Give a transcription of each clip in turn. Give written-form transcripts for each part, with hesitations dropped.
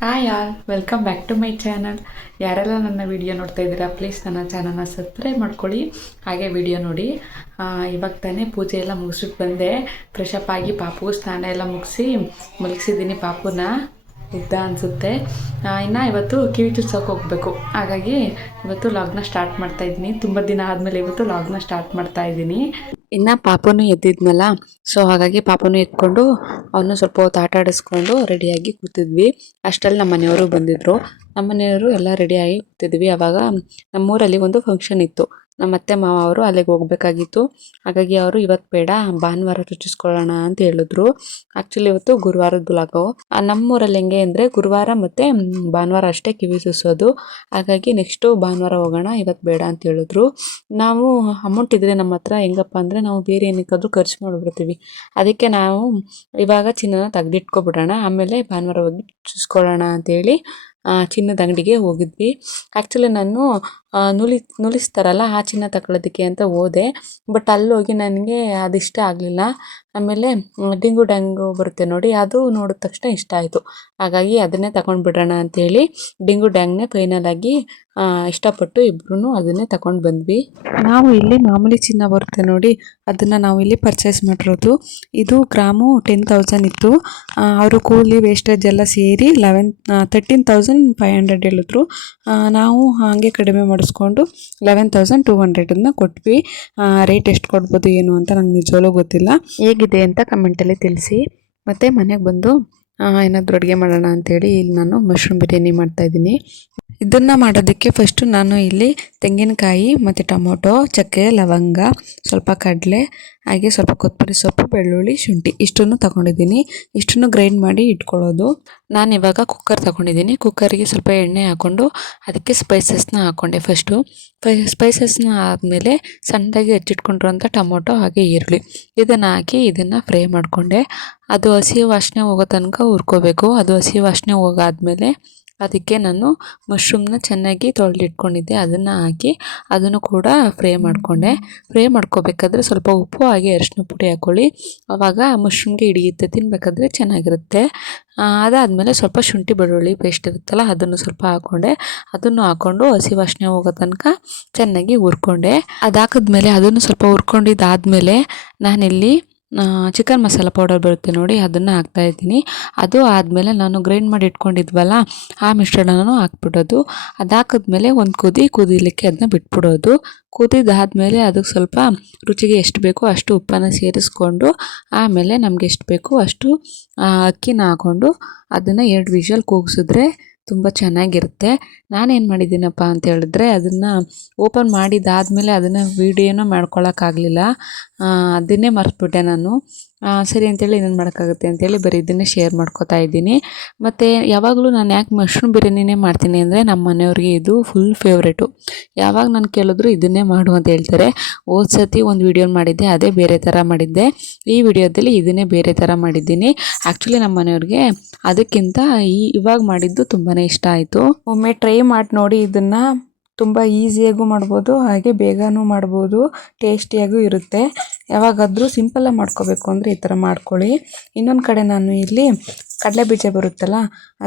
Hi all, welcome back to my channel. ಯಾರೆಲ್ಲ ನನ್ನ video ನೋಡ್ತಾ ಇದ್ದೀರಾ, ಪ್ಲೀಸ್ ನನ್ನ ಚಾನಲ್ನ ಸಬ್ಸ್ಕ್ರೈಬ್ ಮಾಡ್ಕೊಳ್ಳಿ, ಹಾಗೆ ವಿಡಿಯೋ ನೋಡಿ. ಇವಾಗ ತಾನೇ ಪೂಜೆ ಎಲ್ಲ ಮುಗಿಸ್ಬಿಟ್ಟು ಬಂದೆ. ಫ್ರೆಶಪ್ ಆಗಿ ಪಾಪು ಸ್ನಾನ ಎಲ್ಲ ಮುಗಿಸಿ ಮಲಗಿಸಿದ್ದೀನಿ. ಪಾಪುನ ಉದ್ದ ಅನಿಸುತ್ತೆ. ಇನ್ನು ಇವತ್ತು ಕಿವಿ ಚುಚ್ಚೋಕೆ ಹೋಗಬೇಕು, ಹಾಗಾಗಿ ಇವತ್ತು ಲಾಗ್ನ ಸ್ಟಾರ್ಟ್ ಮಾಡ್ತಾಯಿದ್ದೀನಿ. ತುಂಬ ದಿನ ಆದಮೇಲೆ ಇವತ್ತು ಲಾಗ್ನ ಸ್ಟಾರ್ಟ್ ಮಾಡ್ತಾಯಿದ್ದೀನಿ. ಇನ್ನು ಪಾಪುನು ಎದ್ದಿದ್ನಲ್ಲ, ಸೊ ಹಾಗಾಗಿ ಪಾಪುನು ಎತ್ಕೊಂಡು ಅವನು ಸ್ವಲ್ಪ ಹೊತ್ತು ಆಟ ಆಡಿಸ್ಕೊಂಡು ರೆಡಿಯಾಗಿ ಕೂತಿದ್ವಿ. ಅಷ್ಟರಲ್ಲಿ ನಮ್ಮ ಮನೆಯವರು ಬಂದಿದ್ದರು. ನಮ್ಮ ಮನೆಯವರು ಎಲ್ಲ ರೆಡಿಯಾಗಿ ಕೂತಿದ್ವಿ. ಆವಾಗ ನಮ್ಮೂರಲ್ಲಿ ಒಂದು ಫಂಕ್ಷನ್ ಇತ್ತು. ನಮ್ಮ ಅತ್ತೆ ಮಾವ ಅವರು ಅಲ್ಲಿಗೆ ಹೋಗಬೇಕಾಗಿತ್ತು. ಹಾಗಾಗಿ ಅವರು ಇವತ್ತು ಬೇಡ, ಭಾನುವಾರ ಚುಚ್ಚಿಸ್ಕೊಳ್ಳೋಣ ಅಂತ ಹೇಳಿದ್ರು. ಆ್ಯಕ್ಚುಲಿ ಇವತ್ತು ಗುರುವಾರದ ಬ್ಲಾಗು. ನಮ್ಮೂರಲ್ಲಿ ಹೆಂಗೆ ಅಂದರೆ ಗುರುವಾರ ಮತ್ತು ಭಾನುವಾರ ಅಷ್ಟೇ ಕಿವಿ ಚುಚ್ಚೋದು. ಹಾಗಾಗಿ ನೆಕ್ಸ್ಟು ಭಾನುವಾರ ಹೋಗೋಣ, ಇವತ್ತು ಬೇಡ ಅಂತ ಹೇಳಿದ್ರು. ನಾವು ಅಮೌಂಟ್ ಇದ್ದರೆ ನಮ್ಮ ಹತ್ರ ಹೆಂಗಪ್ಪ ಅಂದರೆ ನಾವು ಬೇರೆ ಏನಕ್ಕಾದ್ರೂ ಖರ್ಚು ಮಾಡಿಬಿಡ್ತೀವಿ. ಅದಕ್ಕೆ ನಾವು ಇವಾಗ ಚಿನ್ನನ ತೆಗೆದಿಟ್ಕೊಬಿಡೋಣ, ಆಮೇಲೆ ಭಾನುವಾರ ಹೋಗಿ ಚುಚ್ಚಿಸ್ಕೊಳ್ಳೋಣ ಅಂತೇಳಿ ಚಿನ್ನದ ಅಂಗಡಿಗೆ ಹೋಗಿದ್ವಿ. ಆ್ಯಕ್ಚುಲಿ ನಾನು ನುಲಿಸ್ತಾರಲ್ಲ ಆ ಚಿನ್ನ ತಗೊಳ್ಳೋದಕ್ಕೆ ಅಂತ ಹೋದೆ. ಬಟ್ ಅಲ್ಲೋಗಿ ನನಗೆ ಅದು ಇಷ್ಟ ಆಗಲಿಲ್ಲ. ಆಮೇಲೆ ಡಿಂಗು ಡ್ಯಾಂಗು ಬರುತ್ತೆ ನೋಡಿ, ಅದು ನೋಡಿದ ತಕ್ಷಣ ಇಷ್ಟ ಆಯಿತು. ಹಾಗಾಗಿ ಅದನ್ನೇ ತಗೊಂಡ್ಬಿಡೋಣ ಅಂತೇಳಿ ಡಿಂಗು ಡ್ಯಾಂಗ್ನೇ ಫೈನಲಾಗಿ ಇಷ್ಟಪಟ್ಟು ಇಬ್ಬರೂ ಅದನ್ನೇ ತಗೊಂಡು ಬಂದ್ವಿ. ನಾವು ಇಲ್ಲಿ ಮಾಮೂಲಿ ಚಿನ್ನ ಬರುತ್ತೆ ನೋಡಿ, ಅದನ್ನು ನಾವು ಇಲ್ಲಿ ಪರ್ಚೇಸ್ ಮಾಡಿರೋದು. ಇದು ಗ್ರಾಮು 10,000 ಇತ್ತು. ಅವರು ಕೂಲಿ ವೇಸ್ಟೇಜ್ ಎಲ್ಲ ಸೇರಿ 13,500 ಹೇಳಿದ್ರು. ನಾವು ಹಾಗೆ ಕಡಿಮೆ ಮಾಡಿಸ್ಕೊಂಡು 11,200 ಕೊಟ್ವಿ. ರೇಟ್ ಎಷ್ಟು ಕೊಡ್ಬೋದು ಏನು ಅಂತ ನಂಗೆ ನಿಜವಾಗ್ಲೂ ಗೊತ್ತಿಲ್ಲ. ಹೇಗಿದೆ ಅಂತ ಕಮೆಂಟಲ್ಲಿ ತಿಳಿಸಿ. ಮತ್ತು ಮನೆಗೆ ಬಂದು ಏನಾದರೂ ಅಡುಗೆ ಮಾಡೋಣ ಅಂಥೇಳಿ ಇಲ್ಲಿ ನಾನು ಮಶ್ರೂಮ್ ಬಿರಿಯಾನಿ ಮಾಡ್ತಾಯಿದ್ದೀನಿ. ಇದನ್ನು ಮಾಡೋದಕ್ಕೆ ಫಸ್ಟು ನಾನು ಇಲ್ಲಿ ತೆಂಗಿನಕಾಯಿ ಮತ್ತು ಟೊಮೊಟೊ, ಚಕ್ಕೆ, ಲವಂಗ, ಸ್ವಲ್ಪ ಕಡಲೆ, ಹಾಗೆ ಸ್ವಲ್ಪ ಕೊತ್ತಂಬರಿ ಸೊಪ್ಪು, ಬೆಳ್ಳುಳ್ಳಿ, ಶುಂಠಿ ಇಷ್ಟನ್ನು ತಗೊಂಡಿದ್ದೀನಿ. ಇಷ್ಟನ್ನು ಗ್ರೈಂಡ್ ಮಾಡಿ ಇಟ್ಕೊಳ್ಳೋದು. ನಾನು ಇವಾಗ ಕುಕ್ಕರ್ ತಗೊಂಡಿದ್ದೀನಿ. ಕುಕ್ಕರಿಗೆ ಸ್ವಲ್ಪ ಎಣ್ಣೆ ಹಾಕ್ಕೊಂಡು ಅದಕ್ಕೆ ಸ್ಪೈಸಸ್ನ ಹಾಕ್ಕೊಂಡೆ. ಫಸ್ಟು ಸ್ಪೈಸಸ್ನ ಆದಮೇಲೆ ಸಣ್ಣದಾಗಿ ಹೆಚ್ಚಿಟ್ಕೊಂಡಿರೋಂಥ ಟೊಮೊಟೊ ಹಾಗೆ ಈರುಳ್ಳಿ ಇದನ್ನು ಹಾಕಿ ಇದನ್ನು ಫ್ರೈ ಮಾಡಿಕೊಂಡೆ. ಅದು ಹಸಿ ವಾಸನೆ ಹೋಗೋ ತನಕ ಹುರ್ಕೋಬೇಕು. ಅದು ಹಸಿ ವಾಸನೆ ಹೋಗಾದ್ಮೇಲೆ ಅದಕ್ಕೆ ನಾನು ಮಶ್ರೂಮ್ನ ಚೆನ್ನಾಗಿ ತೊಳೆದಿಟ್ಕೊಂಡಿದ್ದೆ, ಅದನ್ನು ಹಾಕಿ ಅದನ್ನು ಕೂಡ ಫ್ರೈ ಮಾಡಿಕೊಂಡೆ. ಫ್ರೈ ಮಾಡ್ಕೋಬೇಕಾದ್ರೆ ಸ್ವಲ್ಪ ಉಪ್ಪು ಹಾಗೆ ಅರಿಶಿನ ಪುಡಿ ಹಾಕ್ಕೊಳ್ಳಿ, ಆವಾಗ ಮಶ್ರೂಮ್ಗೆ ಹಿಡಿಯುತ್ತೆ, ತಿನ್ನಬೇಕಾದ್ರೆ ಚೆನ್ನಾಗಿರುತ್ತೆ. ಅದಾದಮೇಲೆ ಸ್ವಲ್ಪ ಶುಂಠಿ ಬೆಳ್ಳುಳ್ಳಿ ಪೇಸ್ಟ್ ಇರುತ್ತಲ್ಲ ಅದನ್ನು ಸ್ವಲ್ಪ ಹಾಕ್ಕೊಂಡೆ. ಅದನ್ನು ಹಾಕ್ಕೊಂಡು ಹಸಿ ವಾಸನೆ ಹೋಗೋ ತನಕ ಚೆನ್ನಾಗಿ ಹುರ್ಕೊಂಡೆ. ಅದಾಕಿದ್ಮೇಲೆ ಅದನ್ನು ಸ್ವಲ್ಪ ಹುರ್ಕೊಂಡಿದ್ದಾದಮೇಲೆ ನಾನಿಲ್ಲಿ ಚಿಕನ್ ಮಸಾಲ ಪೌಡರ್ ಬರುತ್ತೆ ನೋಡಿ, ಅದನ್ನು ಹಾಕ್ತಾಯಿದ್ದೀನಿ. ಅದು ಆದಮೇಲೆ ನಾನು ಗ್ರೈಂಡ್ ಮಾಡಿ ಇಟ್ಕೊಂಡಿದ್ವಲ್ಲ ಆ ಮಿಶ್ರಣನೂ ಹಾಕ್ಬಿಡೋದು. ಅದಾಕಿದ್ಮೇಲೆ ಒಂದು ಕುದಿಲಿಕ್ಕೆ ಅದನ್ನ ಬಿಟ್ಬಿಡೋದು. ಕುದಿದಾದಮೇಲೆ ಅದಕ್ಕೆ ಸ್ವಲ್ಪ ರುಚಿಗೆ ಎಷ್ಟು ಬೇಕೋ ಅಷ್ಟು ಉಪ್ಪನ್ನು ಸೇರಿಸ್ಕೊಂಡು ಆಮೇಲೆ ನಮಗೆ ಎಷ್ಟು ಬೇಕೋ ಅಷ್ಟು ಅಕ್ಕಿನ ಹಾಕ್ಕೊಂಡು ಅದನ್ನು 2 ವಿಷಲ್ ಕೂಗಿಸಿದ್ರೆ ತುಂಬ ಚೆನ್ನಾಗಿರುತ್ತೆ. ನಾನೇನು ಮಾಡಿದ್ದೀನಪ್ಪ ಅಂತ ಹೇಳಿದ್ರೆ ಅದನ್ನು ಓಪನ್ ಮಾಡಿದ್ದಾದಮೇಲೆ ಅದನ್ನು ವೀಡಿಯೋನ ಮಾಡ್ಕೊಳ್ಳೋಕ್ಕಾಗಲಿಲ್ಲ, ಅದನ್ನೇ ಮರೆತುಬಿಟ್ಟೆ ನಾನು. ಸರಿ ಅಂತೇಳಿ ಇನ್ನೇನು ಮಾಡೋಕ್ಕಾಗುತ್ತೆ ಅಂತೇಳಿ ಬರೀ ಇದನ್ನೇ ಶೇರ್ ಮಾಡ್ಕೋತಾ ಇದ್ದೀನಿ. ಮತ್ತು ಯಾವಾಗಲೂ ನಾನು ಯಾಕೆ ಮಶ್ರೂಮ್ ಬಿರಿಯಾನಿನೇ ಮಾಡ್ತೀನಿ ಅಂದರೆ ನಮ್ಮ ಮನೆಯವ್ರಿಗೆ ಇದು ಫುಲ್ ಫೇವ್ರೇಟು. ಯಾವಾಗ ನಾನು ಕೇಳಿದ್ರು ಇದನ್ನೇ ಮಾಡು ಅಂತ ಹೇಳ್ತಾರೆ. ಹೋದ ಸತಿ ಒಂದು ವಿಡಿಯೋ ಮಾಡಿದ್ದೆ, ಅದೇ ಬೇರೆ ಥರ ಮಾಡಿದ್ದೆ. ಈ ವಿಡಿಯೋದಲ್ಲಿ ಇದನ್ನೇ ಬೇರೆ ಥರ ಮಾಡಿದ್ದೀನಿ. ಆ್ಯಕ್ಚುಲಿ ನಮ್ಮ ಮನೆಯವ್ರಿಗೆ ಅದಕ್ಕಿಂತ ಇವಾಗ ಮಾಡಿದ್ದು ತುಂಬಾ ಇಷ್ಟ ಆಯಿತು. ಒಮ್ಮೆ ಟ್ರೈ ಮಾಡಿ ನೋಡಿ, ಇದನ್ನು ತುಂಬ ಈಸಿಯಾಗೂ ಮಾಡ್ಬೋದು, ಹಾಗೆ ಬೇಗನೂ ಮಾಡ್ಬೋದು, ಟೇಸ್ಟಿಯಾಗೂ ಇರುತ್ತೆ. ಯಾವಾಗಾದರೂ ಸಿಂಪಲ್ಲಾಗಿ ಮಾಡ್ಕೋಬೇಕು ಅಂದರೆ ಈ ಥರ ಮಾಡ್ಕೊಳ್ಳಿ. ಇನ್ನೊಂದು ಕಡೆ ನಾನು ಇಲ್ಲಿ ಕಡಲೆಬೀಜ ಬರುತ್ತಲ್ಲ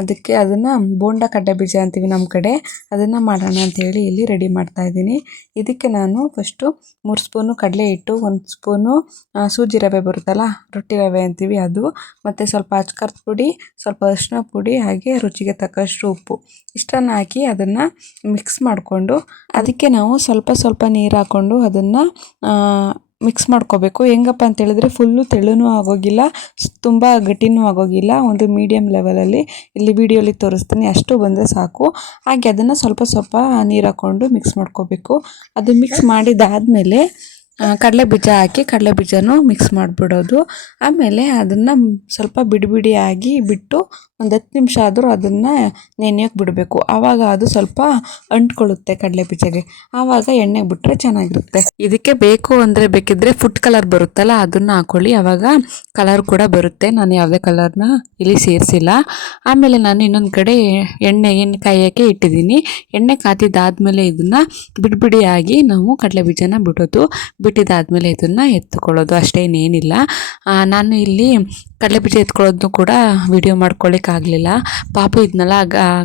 ಅದಕ್ಕೆ ಅದನ್ನು ಬೋಂಡ ಕಡಲೆಬೀಜ ಅಂತೀವಿ ನಮ್ಮ ಕಡೆ, ಅದನ್ನು ಮಾಡೋಣ ಅಂಥೇಳಿ ಇಲ್ಲಿ ರೆಡಿ ಮಾಡ್ತಾಯಿದ್ದೀನಿ. ಇದಕ್ಕೆ ನಾನು ಫಸ್ಟು 3 ಸ್ಪೂನು ಕಡಲೆ ಹಿಟ್ಟು, 1 ಸ್ಪೂನು ಸೂಜಿ ರವೆ ಬರುತ್ತಲ್ಲ, ರೊಟ್ಟಿ ರವೆ ಅಂತೀವಿ ಅದು, ಮತ್ತು ಸ್ವಲ್ಪ ಅಚ್ಕರದ ಪುಡಿ, ಸ್ವಲ್ಪ ಅರಿಶಿನ ಪುಡಿ, ಹಾಗೆ ರುಚಿಗೆ ತಕ್ಕಷ್ಟು ಉಪ್ಪು ಇಷ್ಟನ್ನು ಹಾಕಿ ಅದನ್ನು ಮಿಕ್ಸ್ ಮಾಡಿಕೊಂಡು ಅದಕ್ಕೆ ನಾವು ಸ್ವಲ್ಪ ನೀರು ಹಾಕ್ಕೊಂಡು ಅದನ್ನು ಮಿಕ್ಸ್ ಮಾಡ್ಕೋಬೇಕು. ಹೆಂಗಪ್ಪ ಅಂತೇಳಿದ್ರೆ ಫುಲ್ಲು ತೆಳ್ಳನೂ ಆಗೋಗಿಲ್ಲ, ತುಂಬ ಗಟ್ಟಿನೂ ಆಗೋಗಿಲ್ಲ, ಒಂದು ಮೀಡಿಯಮ್ ಲೆವೆಲಲ್ಲಿ ಇಲ್ಲಿ ವಿಡಿಯೋಲಿ ತೋರಿಸ್ತೀನಿ ಅಷ್ಟು ಬಂದರೆ ಸಾಕು. ಹಾಗೆ ಅದನ್ನು ಸ್ವಲ್ಪ ನೀರು ಹಾಕ್ಕೊಂಡು ಮಿಕ್ಸ್ ಮಾಡ್ಕೋಬೇಕು. ಅದು ಮಿಕ್ಸ್ ಮಾಡಿದ್ದಾದಮೇಲೆ ಕಡಲೆಬೀಜ ಹಾಕಿ ಕಡಲೆಬೀಜನೂ ಮಿಕ್ಸ್ ಮಾಡಿಬಿಡೋದು. ಆಮೇಲೆ ಅದನ್ನು ಸ್ವಲ್ಪ ಬಿಡಿಯಾಗಿ ಬಿಟ್ಟು ಒಂದು 10 ನಿಮಿಷ ಆದರೂ ಅದನ್ನು ನೆನೆಯೋಕೆ ಬಿಡಬೇಕು. ಆವಾಗ ಅದು ಸ್ವಲ್ಪ ಅಂಟ್ಕೊಳ್ಳುತ್ತೆ ಕಡಲೆಬೀಜಗೆ, ಆವಾಗ ಎಣ್ಣೆಗೆ ಬಿಟ್ಟರೆ ಚೆನ್ನಾಗಿರುತ್ತೆ. ಇದಕ್ಕೆ ಬೇಕು ಅಂದರೆ ಬೇಕಿದ್ದರೆ ಫುಡ್ ಕಲರ್ ಬರುತ್ತಲ್ಲ ಅದನ್ನು ಹಾಕ್ಕೊಳ್ಳಿ, ಆವಾಗ ಕಲರ್ ಕೂಡ ಬರುತ್ತೆ. ನಾನು ಯಾವುದೇ ಕಲರ್ನ ಇಲ್ಲಿ ಸೇರಿಸಿಲ್ಲ. ಆಮೇಲೆ ನಾನು ಇನ್ನೊಂದು ಕಡೆ ಎಣ್ಣೆ ಕಾಯೋಕ್ಕೆ ಇಟ್ಟಿದ್ದೀನಿ. ಎಣ್ಣೆ ಕಾದಿದ್ದಾದಮೇಲೆ ಇದನ್ನು ಬಿಡಿಯಾಗಿ ನಾವು ಕಡಲೆಬೀಜನ ಬಿಡೋದು. ರುಬ್ಬಿಟ್ಟಿದ್ದಾದಮೇಲೆ ಇದನ್ನು ಎತ್ಕೊಳ್ಳೋದು ಅಷ್ಟೇ, ಇನ್ನೇನಿಲ್ಲ. ನಾನು ಇಲ್ಲಿ ಕಡಲೆಬೀಜ ಎತ್ಕೊಳ್ಳೋದು ಕೂಡ ವಿಡಿಯೋ ಮಾಡ್ಕೊಳ್ಳಿಕ್ಕಾಗಲಿಲ್ಲ. ಪಾಪು ಇದನ್ನೆಲ್ಲ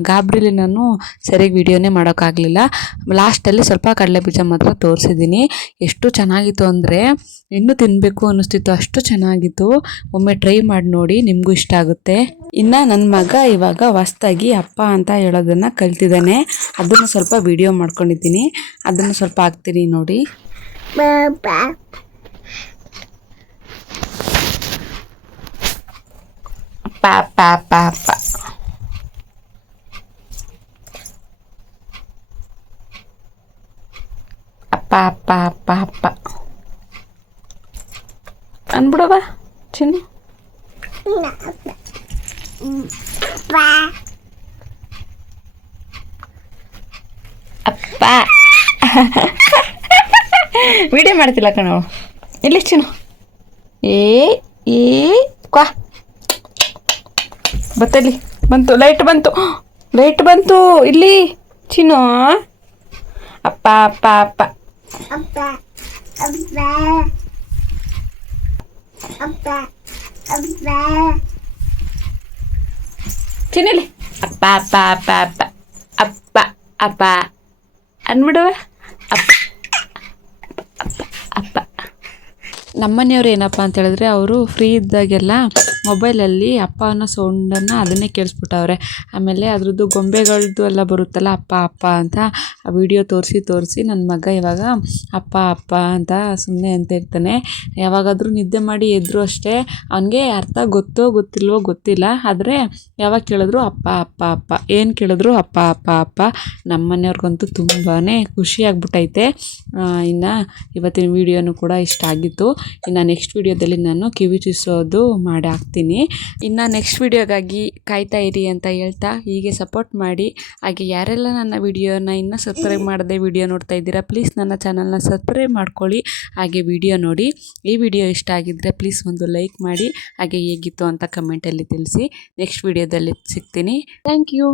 ಗಾಬರಿಲಿ ನಾನು ಸರಿಯಾಗಿ ವಿಡಿಯೋನೇ ಮಾಡೋಕ್ಕಾಗಲಿಲ್ಲ. ಲಾಸ್ಟಲ್ಲಿ ಸ್ವಲ್ಪ ಕಡಲೆಬೀಜ ಮಾತ್ರ ತೋರಿಸಿದ್ದೀನಿ. ಎಷ್ಟು ಚೆನ್ನಾಗಿತ್ತು ಅಂದರೆ ಇನ್ನೂ ತಿನ್ನಬೇಕು ಅನ್ನಿಸ್ತಿತ್ತು, ಅಷ್ಟು ಚೆನ್ನಾಗಿತ್ತು. ಒಮ್ಮೆ ಟ್ರೈ ಮಾಡಿ ನೋಡಿ, ನಿಮಗೂ ಇಷ್ಟ ಆಗುತ್ತೆ. ಇನ್ನು ನನ್ನ ಮಗ ಇವಾಗ ಹೊಸ್ದಾಗಿ ಅಪ್ಪ ಅಂತ ಹೇಳೋದನ್ನು ಕಲ್ತಿದ್ದಾನೆ. ಅದನ್ನು ಸ್ವಲ್ಪ ವಿಡಿಯೋ ಮಾಡ್ಕೊಂಡಿದ್ದೀನಿ, ಅದನ್ನು ಸ್ವಲ್ಪ ಹಾಕ್ತೀನಿ ನೋಡಿ. ಅಪ್ಪ ಅಪ್ಪ ಅಪ್ಪ ಅಪ್ಪ ಅಪ್ಪ ಅಪ್ಪ ಅಪ್ಪ ಅಪ್ಪ ಅಂದ್ಬಿಡವ ಚಿನ್ನು. ಅಪ್ಪ ವಿಡಿಯೋ ಮಾಡ್ತಿಲ್ಲ ಕಣವು. ಇಲ್ಲಿ ಚಿನ್ನು ಏ ಕ್ವಾ ಬತ್ತಲ್ಲಿ ಬಂತು, ಲೈಟ್ ಬಂತು ಇಲ್ಲಿ ಚಿನ್ನು. ಅಪ್ಪ ಅಪ್ಪ ಅಪ್ಪ ಚಿನ್ನಿಲ್ಲಿ ಅಪ್ಪ ಅಪ್ಪ ಅಪ್ಪ ಅಪ್ಪ ಅಪ್ಪ ಅಪ್ಪ ಅಂದ್ಬಿಡುವ. ಅಪ್ಪ ಅಪ್ಪ ನಮ್ಮನೆಯವ್ರು ಏನಪ್ಪ ಅಂತ ಹೇಳಿದ್ರೆ, ಅವರು ಫ್ರೀ ಇದ್ದಾಗೆಲ್ಲ ಮೊಬೈಲಲ್ಲಿ ಅಪ್ಪ ಅನ್ನೋ ಸೌಂಡನ್ನು ಅದನ್ನೇ ಕೇಳಿಸ್ಬಿಟ್ಟವ್ರೆ. ಆಮೇಲೆ ಅದ್ರದ್ದು ಗೊಂಬೆಗಳದ್ದು ಎಲ್ಲ ಬರುತ್ತಲ್ಲ ಅಪ್ಪ ಅಪ್ಪ ಅಂತ, ಆ ವಿಡಿಯೋ ತೋರಿಸಿ ನನ್ನ ಮಗ ಇವಾಗ ಅಪ್ಪ ಅಪ್ಪ ಅಂತ ಸುಮ್ಮನೆ ಅಂತ ಇರ್ತಾನೆ. ಯಾವಾಗಾದರೂ ನಿದ್ದೆ ಮಾಡಿ ಎದ್ರು ಅಷ್ಟೇ, ಅವನಿಗೆ ಅರ್ಥ ಗೊತ್ತೋ ಗೊತ್ತಿಲ್ವೋ ಗೊತ್ತಿಲ್ಲ, ಆದರೆ ಯಾವಾಗ ಕೇಳಿದ್ರು ಅಪ್ಪ ಅಪ್ಪ ಅಪ್ಪ, ಏನು ಕೇಳಿದ್ರು ಅಪ್ಪ ಅಪ್ಪ ಅಪ್ಪ. ನಮ್ಮ ಮನೆಯವ್ರಿಗಂತೂ ತುಂಬಾ ಖುಷಿಯಾಗ್ಬಿಟ್ಟೈತೆ. ಇನ್ನು ಇವತ್ತಿನ ವಿಡಿಯೋನು ಕೂಡ ಇಷ್ಟ ಆಗಿತ್ತು. ಇನ್ನು ನೆಕ್ಸ್ಟ್ ವಿಡಿಯೋದಲ್ಲಿ ನಾನು ಕಿವಿ ಚೂಸೋದು ಮಾಡಿ ಹಾಕ್ತೀನಿ. ಇನ್ನು ನೆಕ್ಸ್ಟ್ ವಿಡಿಯೋಗಾಗಿ ಕಾಯ್ತಾ ಇರಿ ಅಂತ ಹೇಳ್ತಾ, ಹೀಗೆ ಸಪೋರ್ಟ್ ಮಾಡಿ. ಹಾಗೆ ಯಾರೆಲ್ಲ ನನ್ನ ವಿಡಿಯೋನ ಇನ್ನೂ ಸಬ್ಸ್ಕ್ರೈಬ್ ಮಾಡದೆ ವಿಡಿಯೋ ನೋಡ್ತಾ ಇದ್ದೀರಾ, ಪ್ಲೀಸ್ ನನ್ನ ಚಾನಲ್ನ ಸಬ್ಸ್ಕ್ರೈಬ್ ಮಾಡ್ಕೊಳ್ಳಿ. ಹಾಗೆ ವಿಡಿಯೋ ನೋಡಿ. ಈ ವಿಡಿಯೋ ಇಷ್ಟ ಆಗಿದ್ದರೆ ಪ್ಲೀಸ್ ಒಂದು ಲೈಕ್ ಮಾಡಿ. ಹಾಗೆ ಹೇಗಿತ್ತು ಅಂತ ಕಮೆಂಟಲ್ಲಿ ತಿಳಿಸಿ. ನೆಕ್ಸ್ಟ್ ವಿಡಿಯೋದಲ್ಲಿ ಸಿಗ್ತೀನಿ. Thank you.